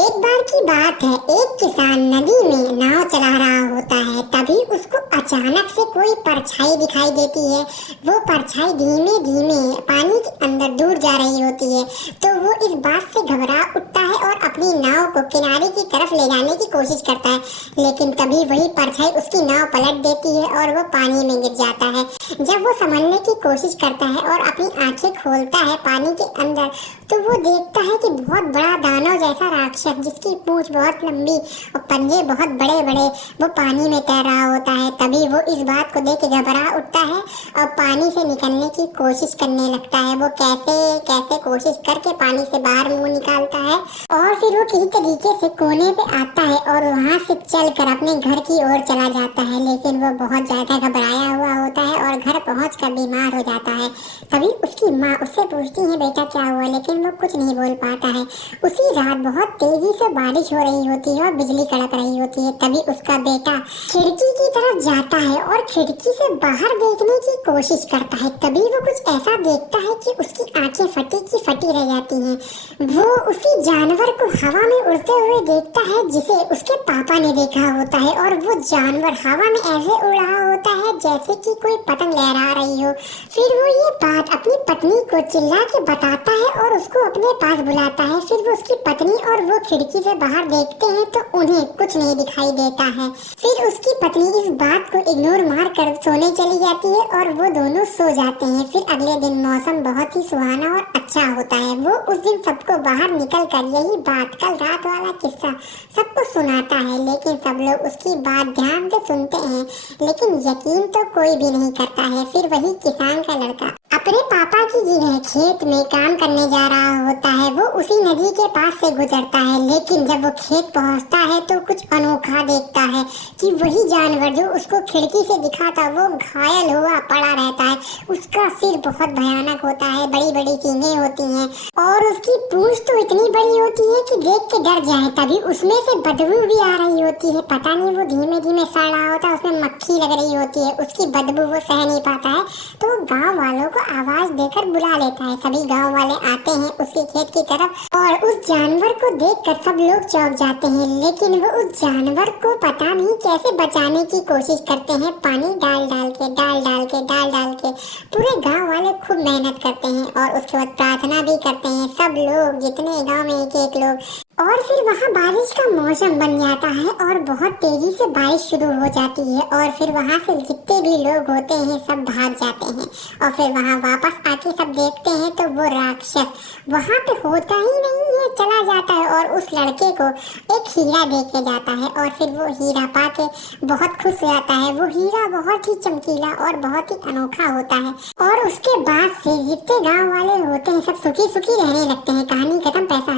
एक बार की बात है, एक किसान नदी में नाव चला रहा होता है। तभी उसको अचानक से कोई परछाई दिखाई देती है। वो परछाई धीमे धीमे पानी के अंदर दूर जा रही होती है। तो वो इस बात से घबरा उठता है और अपनी नाव को किनारे की तरफ ले जाने की कोशिश करता है। लेकिन तभी वही परछाई उसकी नाव पलट देती है और वो पानी में गिर जाता है। जब वो संभलने की कोशिश करता है और अपनी आंखें खोलता है पानी के अंदर, तो वो देखता है कि बहुत बड़ा दानव जैसा राक्षस, जिसकी पूंछ बहुत लंबी और पंजे बहुत बड़े बड़े, वो पानी में तैर रहा होता है। तभी वो इस बात को देख के घबरा उठता है और पानी से निकलने की कोशिश करने लगता है। वो कैसे कैसे कोशिश करके पानी से बाहर मुंह निकालता है और फिर वो किसी तरीके से कोने पे आता है और वहां से चलकर अपने घर की ओर चला जाता है। लेकिन वो बहुत ज्यादा घबराया हुआ होता है और घर पहुंचकर बीमार हो जाता है। तभी उसकी माँ उससे पूछती है, बेटा क्या हुआ? लेकिन वो कुछ नहीं बोल पाता है। उसी रात बहुत तेजी से बारिश हो रही होती है और बिजली कड़क रही होती है। तभी उसका बेटा खिड़की की तरफ जाता है और खिड़की से बाहर देखने की कोशिश करता है। तभी वो कुछ ऐसा देखता है कि उसकी आंखें फटी की फटी रह जाती हैं। वो उसी जानवर को हवा में उड़ते हुए देखता है जिसे उसके पापा ने देखा होता है। और वो जानवर हवा में ऐसे उड़ रहा होता है जैसे कि कोई पतंग लहरा रही हो। फिर वो ये बात अपनी पत्नी को चिल्ला के बताता है और उसको अपने पास बुलाता है। फिर वो उसकी पत्नी और वो खिड़की से बाहर देखते हैं तो उन्हें कुछ नहीं दिखाई देता है। फिर उसकी पत्नी इस बात को इग्नोर मार कर सोने चली जाती है और वो दोनों सो जाते हैं। फिर अगले दिन मौसम बहुत ही सुहाना और अच्छा होता है। वो उस दिन सबको बाहर निकल कर यही बात, कल रात वाला किस्सा सबको सुनाता है। लेकिन सब लोग उसकी बात ध्यान से सुनते हैं, लेकिन यकीन तो कोई भी नहीं करता है। फिर वही किसान का लड़का अपने पापा की जगह खेत में काम करने जा रहा होता है। वो उसी नदी के पास से गुजरता है, लेकिन जब वो खेत पहुंचता है तो कुछ अनोखा देखता है कि वही जानवर जो उसको खिड़की से दिखा था वो घायल हुआ पड़ा रहता है। उसका सिर बहुत भयानक होता है, बड़ी बड़ी सींगें होती हैं और उसकी पूंछ तो इतनी बड़ी होती है कि देख के डर जाए। तभी उसमें से बदबू भी आ रही होती है। पता नहीं वो धीमे धीमे सड़ रहा होता है, उसमें मक्खी लग रही होती है। उसकी बदबू वो सह नहीं पाता है तो गांव वालों को आवाज देकर बुला लेता है। सभी गांव वाले आते हैं उसके खेत की तरफ और उस जानवर को देखकर सब लोग चौंक जाते हैं। लेकिन वो उस जानवर को पता नहीं कैसे बचाने की कोशिश करते हैं। पानी डाल डाल के पूरे गांव वाले खूब मेहनत करते हैं और उसके बाद प्रार्थना भी करते हैं, सब लोग, जितने गांव में एक लोग। और फिर वहाँ बारिश का मौसम बन जाता है और बहुत तेजी से बारिश शुरू हो जाती है। और फिर वहाँ से जितने भी लोग होते हैं सब भाग जाते हैं। और फिर वहाँ वापस आके सब देखते हैं तो वो राक्षस वहाँ पे होता ही नहीं है, चला जाता है और उस लड़के को एक हीरा दे के जाता है। और फिर वो हीरा पाके बहुत खुश हो जाता है। वो हीरा बहुत ही चमकीला और बहुत ही अनोखा होता है। और उसके बाद से जितने गाँव वाले होते हैं सब सुखी सुखी रहने लगते हैं। कहानी खत्म। पैसा